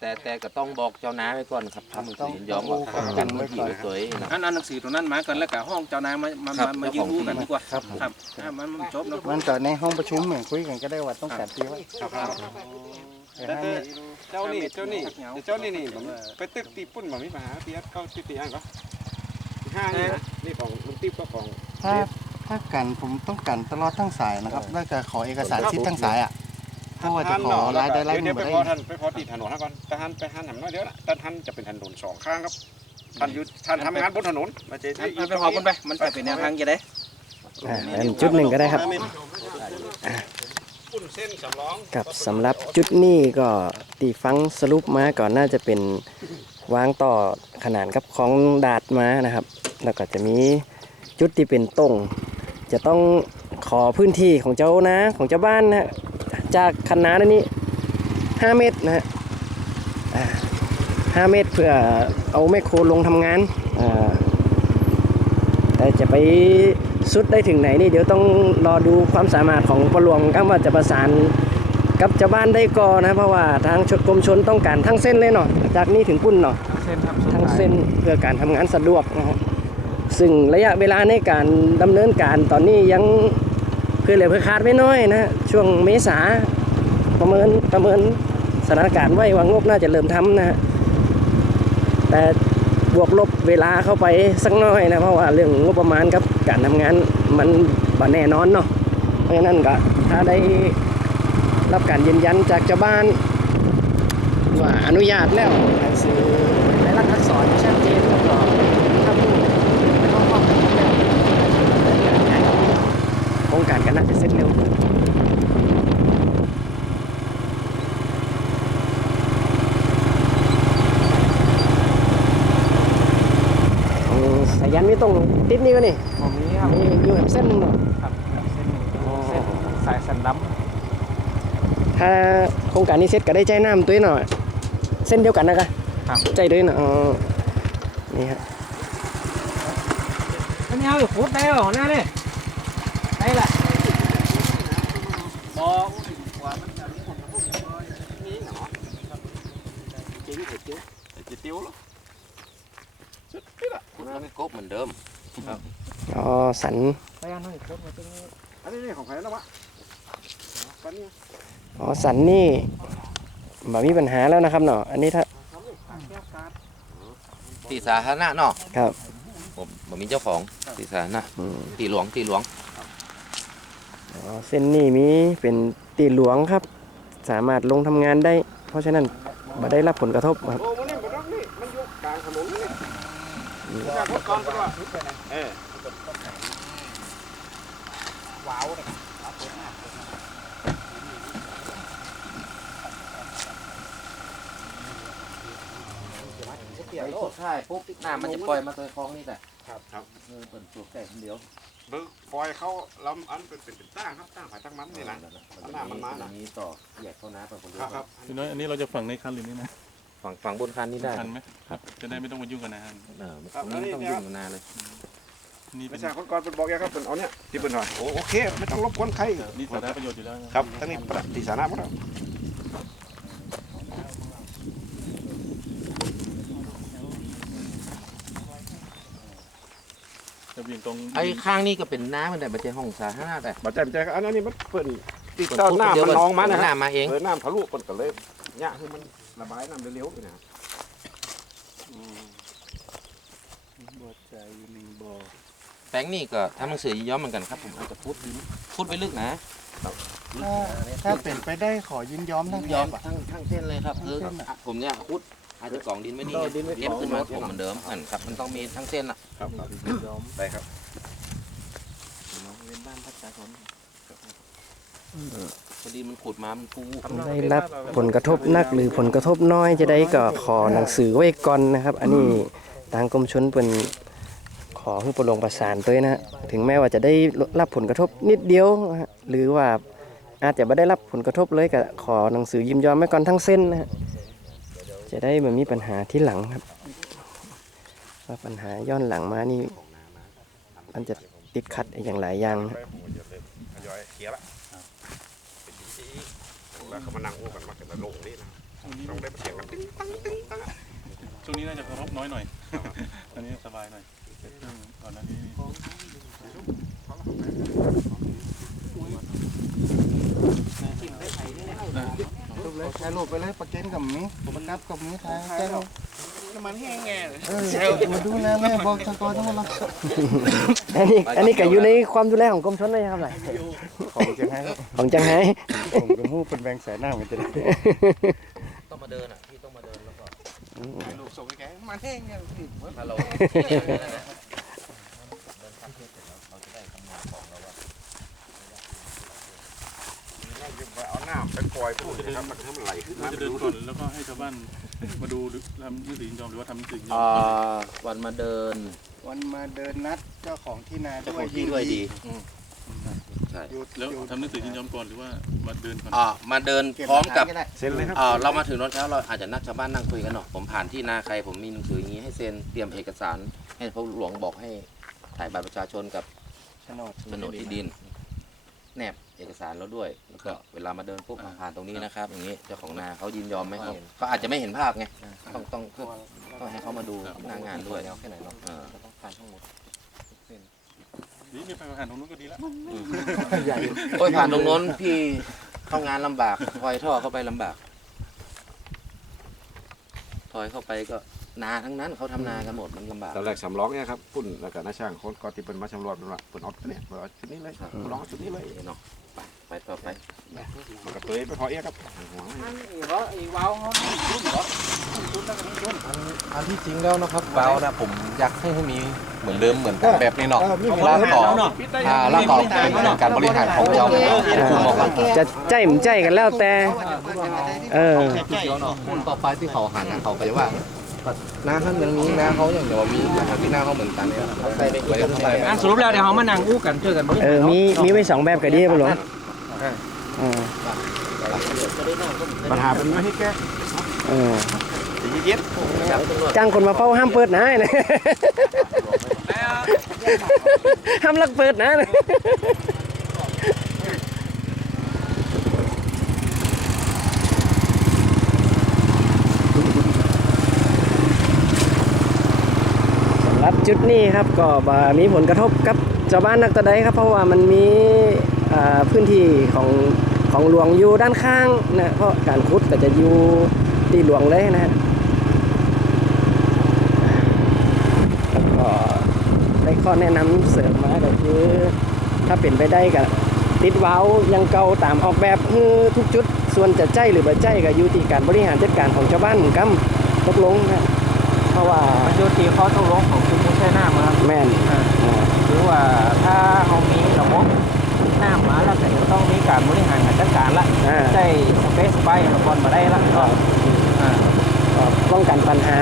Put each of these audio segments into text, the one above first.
แต่แต่ก็ต้องบอกเจ้าน้าไว้ก่อนครับทำหนังสือยินยอมต้องว่าต้องกันไว้พื้นก่ที่อนสวยๆนะอันเอาหนังสือตรงนั้นมากันแล้วก็ห้องเจ้านายมามาครับ มามายืนรู้กันดีกว่าครับครับอะมันมันจบเนาะมันก็ในห้องประชุมเหมือนคุยกันก็ได้ว่าต้องการที่ไว้แต่แต่ให้เจ้านี่เจ้านี่เจ้านี่นี่ผมไปตึกตีปุ่นบ่มีปัญหาเตียเข้าตีตีอ่างก็ห้านี่นะนี่ของลุงติ๊บก็ของ ถ้าถ้ากันผมต้องกันตลอดทั้งสายนะครับแล้วก็ขอเอกสารสิทธิ์ทั้งสายอะ เพราะว่าจะขอรายได้รายหเดี๋นึ่ยวงไปมาพอได้ท่านไปพอตีถนนนะก่อนแต่ท่านไปหันหนน้อยเดียวนะแต่ท่านจะเป็นถนนสองข้างครับ ท่านอยู่ท่านทำงานบนถนน มาเจออันอันไปหอกันไป มันจะเป็นแนวทางจะได้อ่าอันจุดหนึ่งก็ได้ครับ ปุ่นเส้นสำรองกับสำหรับจุดนี้ก็ตีฟังสรุปมาก่อนน่าจะเป็นวางต่อขนานกับของดาดมานะครับ แล้วก็จะมีจุดที่เป็นตรง จะต้องขอพื้นที่ของเจ้านะของเจ้าบ้านนะฮะ จากคันนาด้านนี้5เมตรนะฮะอ่า5เมตรเพื่อเอาแมคโครลงทำงานอ่าแต่จะไปสุดได้ถึงไหนนี่เดี๋ยวต้องรอดูความสามารถของปลวงครับว่าจะประสานกับเจ้าบ้านได้ก่อนนะเพราะว่าทางชนกรมชนต้องการทั้งเส้นเลยเนาะจากนี้ถึงปุ้นเนาะเส้นครับทั้งเส้นเพื่อการทำงานสะดวกนะครับซึ่งระยะเวลาในการดำเนินการตอนนี้ยัง คือเหลือเพื่อคาดไม่น้อยนะช่วงเมษาประเมินประเมินสถานการณ์ไว้ว่างบน่าจะเริ่มทำนะฮะแต่บวกลบเวลาเข้าไปสักน้อยนะเพราะว่าเรื่องงบประมาณกับการทำงานมันบ่แน่นอนเนาะเพราะฉะนั้นก็ถ้าได้รับการยืนยันจากเจ้าบ้านว่าอนุญาตแล้วหนังสือในลักษณ์อักษรชัดเจนแล้วก็ถ้าพูดไม่ต้องข้อมูลแล้วโคร งการก็น่าจะเสร็จเร็วอืมสายันไม่ต้องติดนี่วะนี่ผมนี้ครับมีอยู่แบบเส้นเนาะครับเส้นเส้นสายสันดถ้าโครงการนี้เสร็จก็ได้ใจน้ำตัวนี้หน่อยเส้นเดียวกันนะกะำครับใจด้วยนะอ๋อนี่ครับอันนี้เอาอยู่ฟุตได้หรอหน้าเนี่ย ได้ล่ะบอว่ามันจะมีของพวกนี้มีเหรอจริงเห็ดเตี้ยวเห็ดเตี้วหรอสุดที่ละคุณแล้วไม่กบเหมือนเดิมครับอ๋อสันไปอันนั้นฟุตมาตรงนี้อันนี้ของใครแล้ววะอ๋อสันนี่บ่มีปัญหาแล้วนะครับเนาะอันนี้ถ้าที่สาธารณะเนาะครับผมผมมีเจ้าของที่สาธารณะที่หลวงที่หลวง เส้นนี่มีเป็นตีหลวงครับ สามารถลงทำงานได้ เพราะฉะนั้นบ่ได้รับผลกระทบครับโอ้มันนี่มันต้องนี่มันยู่กลางถนนนี่จากรถก่อนก็ว่าเออไปสุดท้ายปุ๊บน้ำมันจะปล่อยมาตัวคลองนี่แต่ครับครับเออเปิดสูบแต่คนเดียว เบิกปล่อยเขาลำอันเป็นเป็นตั้งครับตั้งผายตั้งมันนี่นะมันน้ำมันมาน่ะนี้ต่อแยกเข้าน้ำไปคนเดียควรับครับพี่น้อยอันนี้เราจะฝังในคันหรือนี่นะฝั่งฝั่งบนคันนี้ได้คันไหมครับ จะได้ไม่ต้องมายุ่งกันนะฮะเออตรงนี้ไม่ต้องยุ่งกับนาเลยนี่เป็ไม่นใช่คนก่อนเป็นบอกยังครับเป็นเอาเนี่ยที่เป็นหน่อยโอ้โอเคไม่ต้องรบกวนใครนี่สาธารณประโยชน์อยู่แล้วนะครับทั้งนี้ปฏิสานะหมดแล้ว จะเบี่ยงตรงไอ้ข้างนี้ก็เป็นน้ำมันแต่ไม่ใช่ห้องสาธารณะแต่บัดใจบัดใจอันนี้มันเปิดติดเต้าหน้ามันนองมานะฮะน้ำมาเองเปิดน้ำทะลุเปิดก็เลยเนี่ยคือมันระบายน้ำเร็วๆไปนะบ่อใจอยู่หนึ่งบ่อแปลงนี่ก็ทำหนังสือยินยอมเหมือนกันครับผมอาจจะพูดพูดไปลึกนะถ้าถ้าเป็นไปได้ขอยินยอมทั้งยแถอมบอะทั้งทั้งเส้นเลยครับคือผมเนี่ยคุด อาจจะกล่องดินไม่ดีเก็บขึ้นมาผมเหมือนเดิมนั่นครับ มันต้องมีทั้งเส้นอะครับครับไปครับเว้นบ้านพักษาชนพอดีมันขุดมามันฟูได้รับผลกระทบหนักหรือผลกระทบน้อยจะได้ก็ขอหนังสือไว้ก่อนนะครับ อันนี้ทางกรมชนเป็นขอให้ประลงประสานตัวนะฮะถึงแม้ว่าจะได้รับผลกระทบนิดเดียวนะฮะหรือว่าอาจจะไม่ได้รับผลกระทบเลยก็ขอหนังสือยินยอมไว้ก่อนทั้งเส้นนะฮะ จะได้ไม่มีปัญหาที่หลังครับว่าปัญหาย้อนหลังมานี่ มันจะติดขัดอย่างหลายอย่างนะไปผมก็จะเริ่มทยอยเคลียร์ละเป็นที่แล้วเขามานั่งอู้กันมากันลงนี่นะต้องได้เสียงช่วงนี้น่าจะเคารพน้อยหน่อยอันนี้สบายหน่อยซึ่งก่อนหน้านี้ รูปเลยถ่ายรูปไปเลยประเก็นกับมีประกับกับมีถ่ายแจ้งน้ำมันแห้งแง่เลยเออมาดูแลแม่บอกตะกอนทั้งหมดแล้วอันนี้อันนี้ก็อยู่ในความดูแลของกรมชนเลยครับไหนของจะให้ครับของจังไห้ผมกับหูเป็นแบงค์แสนหน้ามันจะได้ต้องมาเดินอะพี่ต้องมาเดินแล้วก็ลูกส่งไปแกมันแห้งแง่พี่ถ้าเราที่เนี่ยเนี่ยนะเดินทักเทศเสร็จแล้วเราจะได้คำนวณของเราว่า เอา น้ำไปปล่อยพูดนะครับมันทำไหลขึ้นเรามาจะเดินก่อนแล้วก็ให้ชาวบ้านมาดูหรือทำหนังสือยินยอมหรือว่าทำหนังสือยินยออ่ามวันมาเดิน วันมาเดินนัดเจ้าของที่นาเจ้าของที่ด้วยดีใช่อยู่แล้วทำหนังสือยินยอมก่อนหรือว่ามาเดินก่อนอ่ามาเดินพร้อมกับเซ็นเลยครับอ่าเรามาถึงตอนเช้าเราอาจจะนัดชาวบ้านนั่งคุยกันเนาะผมผ่านที่นาใครผมมีหนังสืออย่างนี้ให้เซ็นเตรียมเอกสาร ให้พระหลวงบอกให้ถ่ายบัตรประชาชนกับโฉนดโฉนดที่ดิน แนบเอกสารแล้วด้วยแล้วก็เวลามาเดินปุ๊บผ่านตรงนี้นะครับ อย่างนี้เจ้าของนาเขายินยอมไหมเขาเขาอาจจะไม่เห็นภาพไงต้องต้องเพื่อต้องให้เขามาดูหน้างานด้วยแค่ไหนเนาะต้องการทั้งหมดดีนี่ไปผ่านตรงนู้นก็ดีแล้วโอ้ยผ่านตรงโน้นพี่เข้างานลำบากถอยท่อเข้าไปลำบากถอยเข้าไปก็ นาทั้งนั้นเขาทำนากันหมดมันลำบาก ตอนแรกสำล้องเนี่ยครับปุ่นแล้วก็น้าช่างคนก็ที่เป็นมาสำรวจเป็นว่าเป็นเอาเนี่ยเอาชุดนี้เลยลองเอาชุดนี้เลยเนาะไปไปต่อไปมันก็เตยไปพอเอี้ยครับหัวอันที่จริงแล้วนะครับเบานะผมอยากให้มีเหมือนเดิมเหมือนกันแบบนี้เนาะล่าต่ออ่าล่าต่อเป็นการบริหารของเราคุมออกมาจะใจมนใจกันแล้วแต่ เออคนต่อไปที่เขาหันนะเขาไปว่า หน้าท่านอย่างนี้นะเขาอย่างเดียวมีนะครับที่หน้าเขาเหมือนกันเนี่ยเขาใส่ไปเลยเข้าไปอะสรุปแล้วเดี๋ยวเขามานั่งอู้กันช่วยกันบริเอหารอมีมีไว้สองแบบก็ดีครับหลวงเออปัญหาเป็นไม่ให้แก้เออเย็ดจ้างคนมาเฝ้าห้ามเปิดนะไอ้นะห้ามลักเปิดนะ สำหรับจุดนี้ครับก็มีผลกระทบกับชาวบ้านนักตะไดครับ เพราะว่ามันมีพื้นที่ของของหลวงอยู่ด้านข้างนะเพราะการขุดก็จะอยู่ที่หลวงเลยนะฮะแล้วก็ได้ข้อแนะนำเสริมมาก็คือถ้าเป็นไปได้ก็ติดเว้ายังเก่าตามออกแบบคือทุกจุดส่วนจะใจหรือบ่ใจก็อยู่ที่การบริหารจัดการของชาวบ้านกำตกลงนะ เพราะว่ามันอยู่ที่ข้อตกลงของคุณผู้ใช้น้ำครับแม่นอ่าหรือว่าถ้าเขามีระบบน้ำมาแล้วก็จะต้องมีการบริหารจัดการละอ่า ได้สเปซไปมาบอลมาได้ละก็อ่าก็ป้องกันปัญหา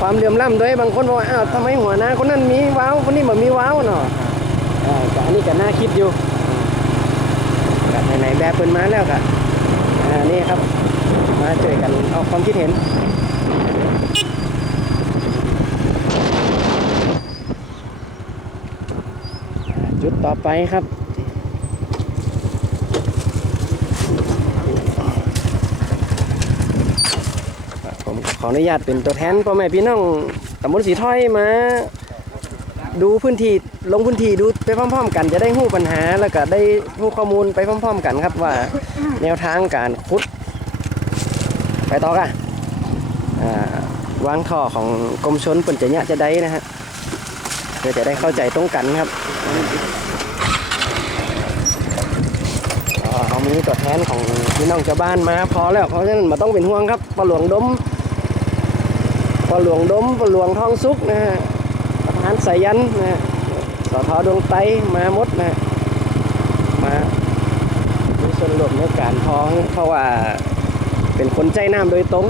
ความเหลื่อมล้ำด้วยบางคนบอกว่าอ้าวทำไมหัวหน้าคนนั้นมีเว้าวคนนี้บ่มีเว้าวเนาะอ่าก็อันนี้ก็น่าคิดอยู่ก็ไหนๆแบบเปินมาแล้วก็อ่านี่ครับ มาเจอกันเอาความคิดเห็น จุดต่อไปครับผมขออนุญาตเป็นตัวแทนพ่อแม่พี่น้องตำบลสีถ้อยมา ดูพื้นที่ลงพื้นที่ดูไปพร้อม ๆ กันจะได้หู้ปัญหาแล้วก็ได้หู้ข้อมูลไปพร้อม ๆ กันครับว่าแนวทางการขุด ไปต่อกันวางท่อของกรมชนปิ่นจะเนี่ยจะได้นะฮะเพื่อจะได้เข้าใจตรงกันครับก็เขา มีตัวแทนของพี่น้องชาวบ้านมาพอแล้วเพราะฉะนั้นมาต้องเป็นห่วงครับปลาหลวงดมปลาหลวงดมปลาหลวงทองสุกนะฮะประธานสายันนะฮะสอทอดวงไตมาหมดนะมามีส่วนร่วมในการท้องเพราะว่าเป็นคนใจน้ำโดยตรง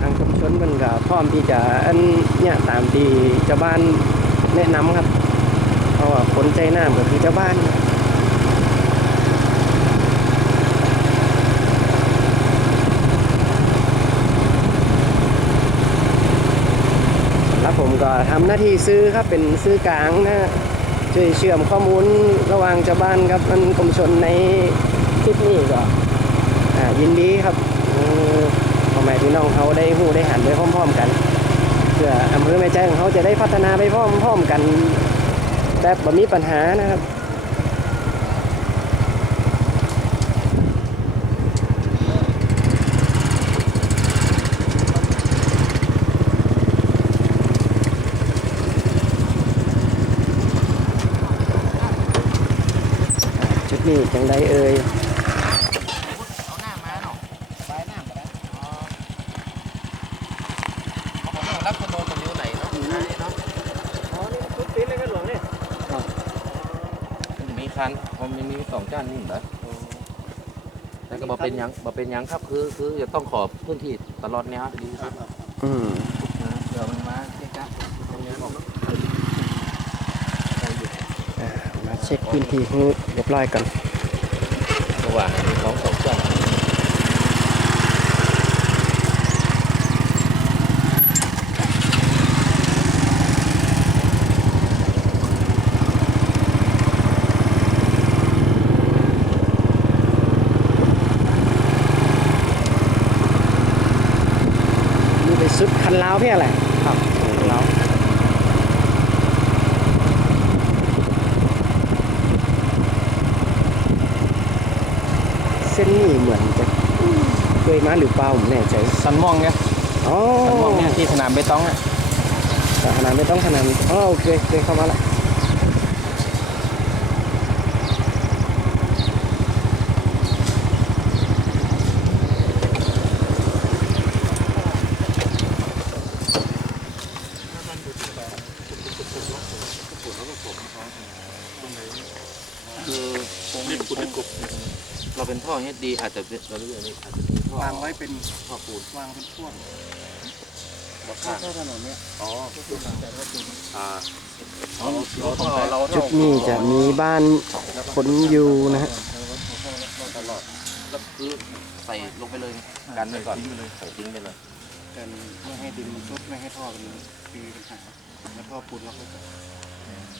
ทางชุมชนมันก็พร้อมที่จะอันเนี่ยตามที่ชาวบ้านแนะนำครับ เพราะว่าคนใจน้ำก็คือชาวบ้าน แล้วผม ก็ทำหน้าที่ซื้อครับเป็นซื้อกลางนะฮะช่วยเชื่อมข้อมูลระหว่างชาวบ้านครับมันกรมชนในคลิปนี้ก็อ่ายินดีครับอืมพ่อแม่พี่น้องเขาได้หู้ได้หันไปพร้อม ๆ กันเพื่ออำเภอแม่แจ้งเขาจะได้พัฒนาไปพร้อมๆกัน แบบบ่มีปัญหานะครับ ชุดนี้จังไดเอ่ย เอาหน้ามาเนาะปลายหน้ามาได้อ๋อผมต้องรับถนนมันอยู่ไหนเนาะเนาะ อ๋อนี่ชุดปีนเล ยแม่หลวงนี่มีคันผมมีมีสองจ้านนี่เหรอแต่ก็บอกเป็นยังบอกเป็นยังครับคือคือจะต้องขอบพื้นที่ตลอดเนี้ยดีที่สุดอืมเดี๋ยวมันมาเกะกะตรงนี้บอก มา เช็คพื้นที่ให้เรียบร้อยก่อนระหว่างมีสองสองจ้านนี่เป็นชุดคันลาวเพี่อะไรครับคันลาว ส้นนี้เหมือนจะเคยมาหรือเปล่าผมแน่ใจสันม่วงเนี่ยอ๋อสันม่วงเนี่ยที่สนามเบตองอะแต่ขนาดไม่ต้องขนาดอ๋อโอเคเคยเข้ามาละเราเป็นท่อเฮดดีอาจจะเป็นเราเรื่องนี้อาจจะมีท่อวางไว้เป็นท่อปูนวางเป็นช่วงข้างเข้าถนนเนี้ยอ๋ออ่าเราต้องใช้จุดนี้จะมีบ้านคนอยู่นะฮะแล้วคือใส่ลงไปเลยกันไว้ก่อนทิ้งไปเลยใส่ทิ้งไปเลยกันไม่ให้ดินมันซุดไม่ให้ท่อมันปีปัญหาแล้วท่อปูนล็อกไว้ก่อน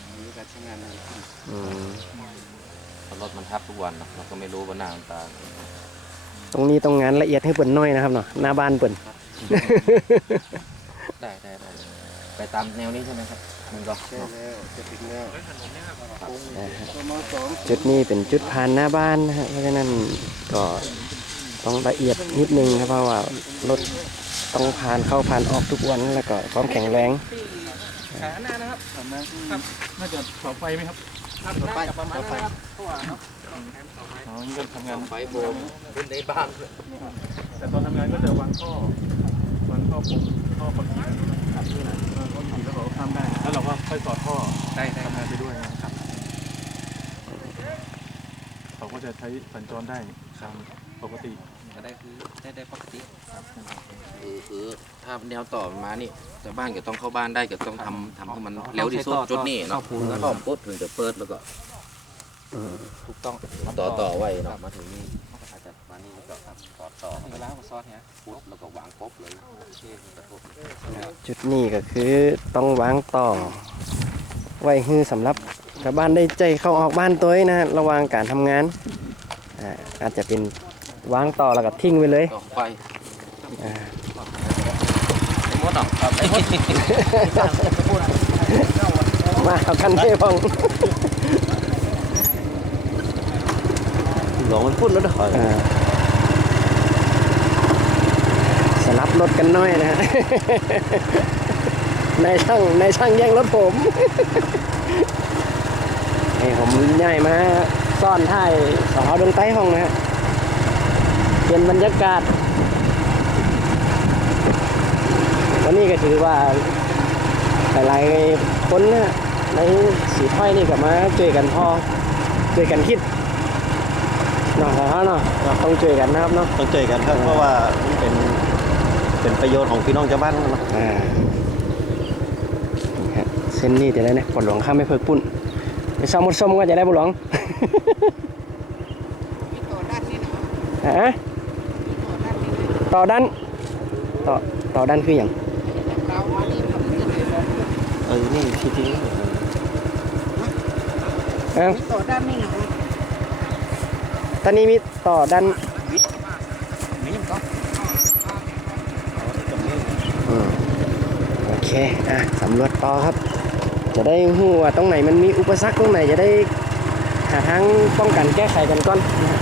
อันนี้การใช้งานนานขึ้นอืม เพราะรถมันทับทุกวันเนอะเราก็ไม่รู้ว่าหน้ามันตาตรงนี้ต้องงานละเอียดให้เปิ่นน้อยนะครับเนาะหน้าบ้านเปิ่น ได้ได้ได้ไปตามแนวนี้ใช่ไหมครับมันก็ใช่แล้วจะถึงแล้วนะฮะตัวมสองจุดนี้เป็นจุดผ่านหน้าบ้านนะฮะเพราะฉะนั้นก็ต้องละเอียดนิดนึงครับเพราะว่ารถต้องผ่านเข้าผ่านออกทุกวันแล้วก็ความแข็งแรง ขาหน้านะครับทำนะน่าจะเสาไฟไหมครับ ครับน่าจะประมาณนั้นนะครับเพราะว่าเนาะอ๋อนี่ก็ทำงานไฟโบมขึ้นในบ้านแต่ตอนทำงานก็จะวางท่อวางท่อผมท่อคอนกรีตขัดด้วยนะเอคอนกรีตแล้วเราก็ข้ามได้ แล้วเราก็ค่อยสอดท่อได้ทำงานไปด้วยนะครับเขาก็จะใช้สัญจรได้ตามปกติ ก็ได้คือได้ได้ปกติคือคือถ้าแนวต่อมานี่แต่บ้านก็ต้องเข้าบ้านได้ก็ต้องทำทำให้มันเร็วที่สุดจุดนี้เนาะแล้วก็ปุ๊บถึงจะเปิดแล้วก็อืมถูกต้องต่อต่อไว้เนาะมาถึงนี่อาจจะมานี่แล้วก็ครับต่อต่อเวลาซอสเนี่ยปุ๊บแล้วก็วางปุ๊บเลยนะเช่นกระทบจุดนี้ก็คือต้องวางต่อ ไว้ฮือสำหรับชาวบ้านได้ใจเข้าออกบ้านตัวเองนะฮะระหว่างการทำงานอ่าอาจจะเป็น วางต่อแล้วก็ทิ้งไว้เลยต่อไฟอ่าไอ้มดเนาะครับไอ้มดมาเอากันเท่พองหลงมันพุ่นแล้วเด้ออ่าสลับรถกันหน้อยนะฮะนายช่างนายช่างแย่งรถผมให้ผมย้ายมาซ่อนท้ายสองเอาดวงใต้ห้องนะฮะ เปลี่ยนบรรยากาศวันนี้ก็ถือว่าหลายๆคนนะในสีถ้อยนี่ก็มาช่วยกันพอช่วยกันคิดเนาะแล้วเนาะต้องช่วยกันนะครับเนาะต้องเจอกันครับเพราะว่ามันเป็นเป็นประโยชน์ของพี่น้องชาวบ้านเนาะอ่านี่ฮะเส้นนี้จะได้เนี่ยปลดหลวงข้ามไม่เพิกปุ้นไปซ้อมมดส้มก็จะได้ปลดหลวงฮะ ต่อด้านต่อต่อด้านคืออย่างเออนี่ที่จริงเอ้าต่อด้านนี้นะตอนนี้มีต่อด้านโอเค อะสำรวจต่อครับ จะได้หูว่าตรงไหนมันมีอุปสรรคตรงไหนจะได้หาทางป้องกันแก้ไขกันก่อนนะฮะ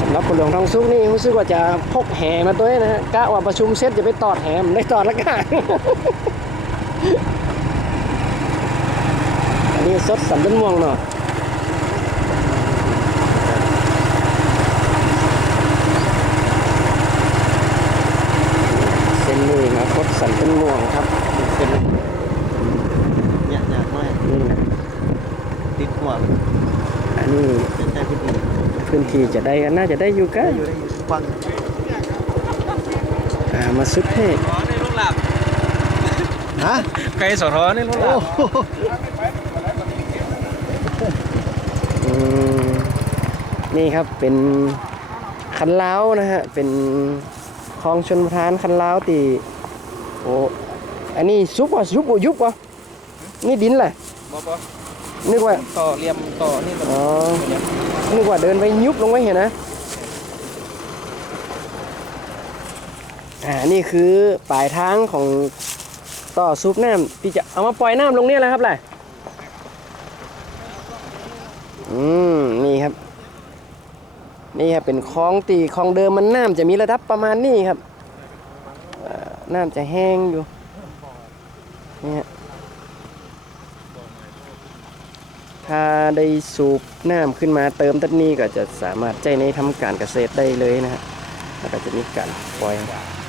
สำ หรับคนหลวงทองสุกนี่รู้สึกว่าจะพกแหมาตัวนี้นะฮะกะว่าประชุมเสร็จจะไปตอดแหมได้ตอดละกันอันนี้สดสันต้นม่วงเนาะ เส้นนี้มาคดสันต้นม่วงครับเส้น เนี่ยยากมาก นี่นะ ติดหัว อันนี้ เป็นแต่พื้นที่ พื้ นที่จะได้น่าจะได้อยู่ใกล้อยู่ได้อยู่ฟังอ่ามาซุดให้อ๋อในลูกหลับฮะไก่สอทอในลูกหลับอืมนี่ครับเป็นคันล้าวนะฮะ เป็นคลองชนประทานคันล้าวตีโอ้อันนี้ซุปวะซุปวะยุบวะนี่ดินแหละบ่บ่นึกว่าต่อเหลี่ยมต่อนี่ต่ออ๋อ นึกว่าเดินไปยุบลงไว้เห็นนะ อ่า นี่คือปลายทางของต่อซุปน้ำที่จะเอามาปล่อยน้ำลงเนี่ยแหละครับแหละอืม นี่ครับ นี่ครับเป็นคลองตีคลองเดิมมันน้ำจะมีระดับประมาณนี้ครับน้ำจะแห้งอยู่นี่ฮะ ถ้าได้สูบน้ำขึ้นมาเติมตันนี้ก็จะสามารถใจในทำการเกษตรได้เลยนะฮะแล้วก็จะมีการปล่อย